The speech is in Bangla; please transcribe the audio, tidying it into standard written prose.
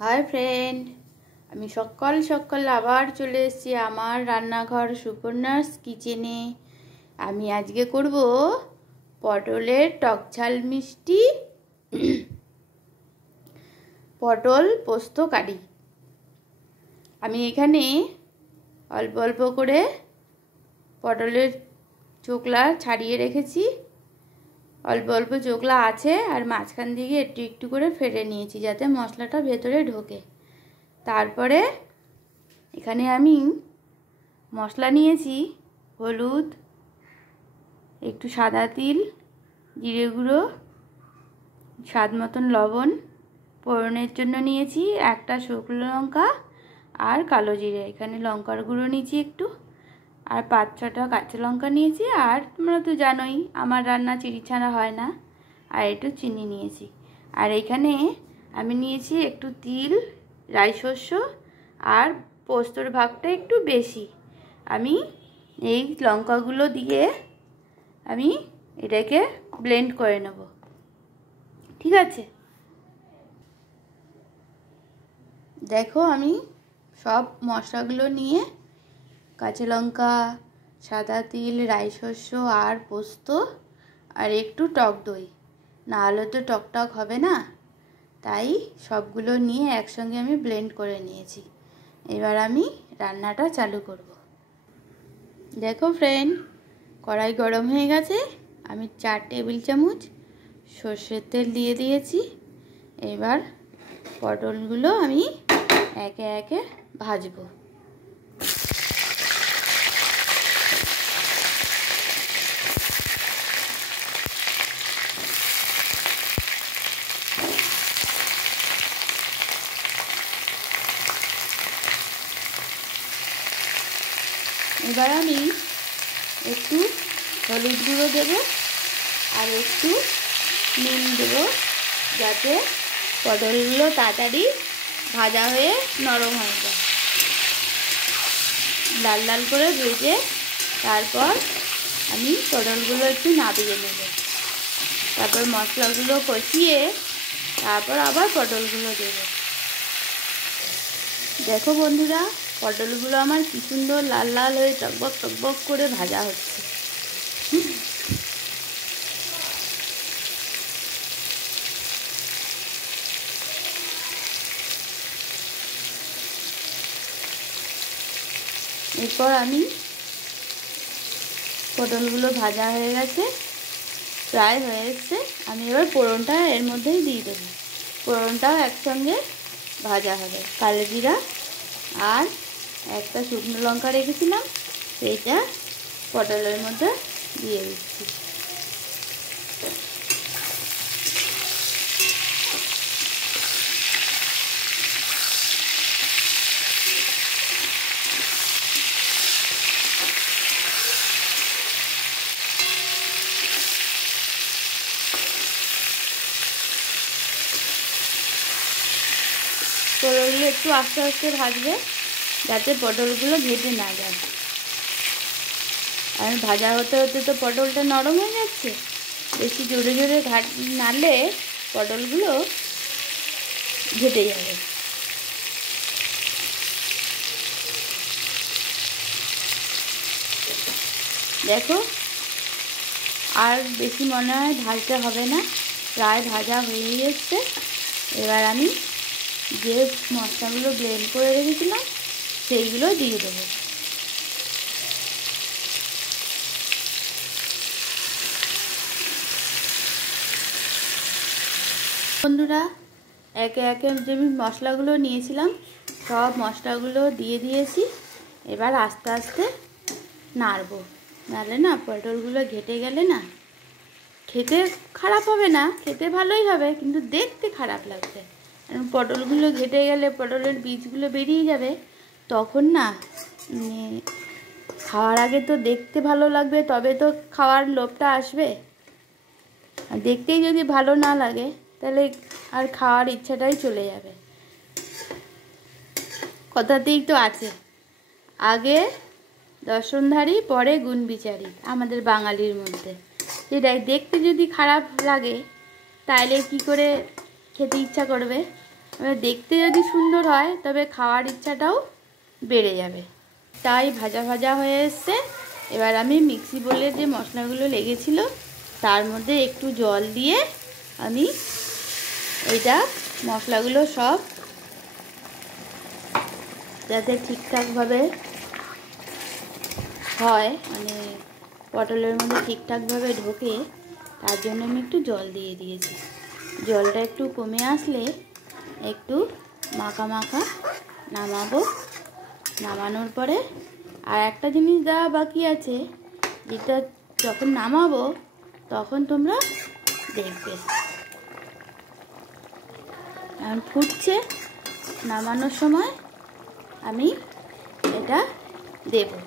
হাই ফ্রেন্ড, আমি সকাল সকাল আবার চলে এসেছি আমার রান্নাঘর সুপর্ণাস কিচেনে। আমি আজকে করব পটলের টকঝাল মিষ্টি পটল পোস্ত কারি। আমি এখানে অল্প অল্প করে পটলের চোকলা ছাড়িয়ে রেখেছি, অল্প অল্প চোকলা আছে, আর মাঝখান দিকে একটু একটু করে ফেলে নিয়েছি যাতে মশলাটা ভেতরে ঢোকে। তারপরে এখানে আমি মশলা নিয়েছি হলুদ, একটু সাদা তিল, জিরে গুঁড়ো, স্বাদ মতন লবণ, ফোড়নের জন্য নিয়েছি একটা শুকনো লঙ্কা আর কালো জিরে। এখানে লঙ্কার গুঁড়ো নিয়েছি একটু, আর 5-6টা কাঁচা লঙ্কা নিয়েছি, আর তোমরা তো জানোই আমার রান্না চিনি ছাড়া হয় না। আর একটু চিনি নিয়েছি। আর এখানে আমি নিয়েছি একটু তিল, রাই শস্য, আর পোস্তর ভাগটা একটু বেশি। আমি এই লঙ্কাগুলো দিয়ে আমি এটাকে ব্লেন্ড করে নেব, ঠিক আছে? দেখো আমি সব মশলাগুলো নিয়ে কাঁচা লঙ্কা, সাদা তিল, রাই শস্য আর পোস্ত আর একটু টক দই, না হলে তো টক হবে না, তাই সবগুলো নিয়ে একসঙ্গে আমি ব্লেন্ড করে নিয়েছি। এবার আমি রান্নাটা চালু করব। দেখো ফ্রেন্ড, কড়াই গরম হয়ে গেছে, আমি 4 টেবিল চামচ সর্ষের তেল দিয়ে দিয়েছি। এবার পটলগুলো আমি একে একে ভাজবো। এবার আমি একটু হলুদ গুঁড়ো দেবো আর একটু নুন দেবো যাতে পটলগুলো তাড়াতাড়ি ভাজা হয়ে নরম হয়ে যায়। লাল লাল করে ভেজে তারপর আমি পটলগুলো একটু নাবিয়ে নেব। তারপর মশলাগুলো কষিয়ে তারপর আবার পটলগুলো দেব। দেখো বন্ধুরা, পটলগুলো আমার কি সুন্দর লাল লাল হয়ে টকবক টকবক করে ভাজা হচ্ছে। এরপর আমি পটলগুলো ভাজা হয়ে গেছে, প্রায় হয়ে এসছে। আমি এবার ফোড়নটা এর মধ্যেই দিয়ে দেবো। ফোড়নটাও একসঙ্গে ভাজা হবে। কালো জিরা আর একটা শুকনো লঙ্কা রেখেছিলাম, সেইটা পটলের মধ্যে দিয়ে দিচ্ছি। পটলগুলো একটু আস্তে আস্তে ভাজবে যাতে পটলগুলো ঘেটে না যায়। আর ভাজা হতে হতে তো পটলটা নরম হয়ে যাচ্ছে, বেশি জোরে জোরে নাড়লে পটলগুলো ঘেটে যাবে। দেখো, আর বেশি মনে হয় ভাজতে হবে না, প্রায় ভাজা হয়ে এসছে। এবার আমি যে মশলাগুলো ব্লেন্ড করে রেখেছিলাম সেইগুলো দিয়ে দেবো। বন্ধুরা, একে একে যে মশলাগুলো নিয়েছিলাম সব মশলাগুলো দিয়ে দিয়েছি। এবার আস্তে আস্তে নাড়বো, নাড়লে না পটলগুলো ঘেটে গেলে না খেতে খারাপ হবে না, খেতে ভালোই হবে, কিন্তু দেখতে খারাপ লাগবে। পটলগুলো ঘেটে গেলে পটলের বীজগুলো বেরিয়ে যাবে, তখন না খাওয়ার আগে তো দেখতে ভালো লাগবে, তবে তো খাওয়ার লোভটা আসবে। আর দেখতেই যদি ভালো না লাগে তাহলে আর খাওয়ার ইচ্ছাটাই চলে যাবে। কথাতেই তো আছে, আগে দর্শনধারী পরে গুণবিচারী, আমাদের বাঙালির মধ্যে। সেটাই, দেখতে যদি খারাপ লাগে তাহলে কি করে খেতে ইচ্ছা করবে? এবার দেখতে যদি সুন্দর হয় তবে খাওয়ার ইচ্ছাটাও বেড়ে যাবে। তাই ভাজা ভাজা হয়ে এসছে। এবার আমি মিক্সি বোলে যে মশলাগুলো লেগেছিল তার মধ্যে একটু জল দিয়ে আমি এইটা মশলাগুলো সব যাতে ঠিকঠাকভাবে হয়, মানে পটলের মধ্যে ঠিকঠাকভাবে ঢোকে, তার জন্য আমি একটু জল দিয়ে দিয়েছি। জলটা একটু কমে আসলে একটু মাখা মাখা নামাবো। নামানোর পরে আর একটা জিনিস দেওয়া বাকি আছে, যেটা যখন নামাবো তখন তোমরা দেখবে। এখন ফুটছে, নামানোর সময় আমি এটা দেবো।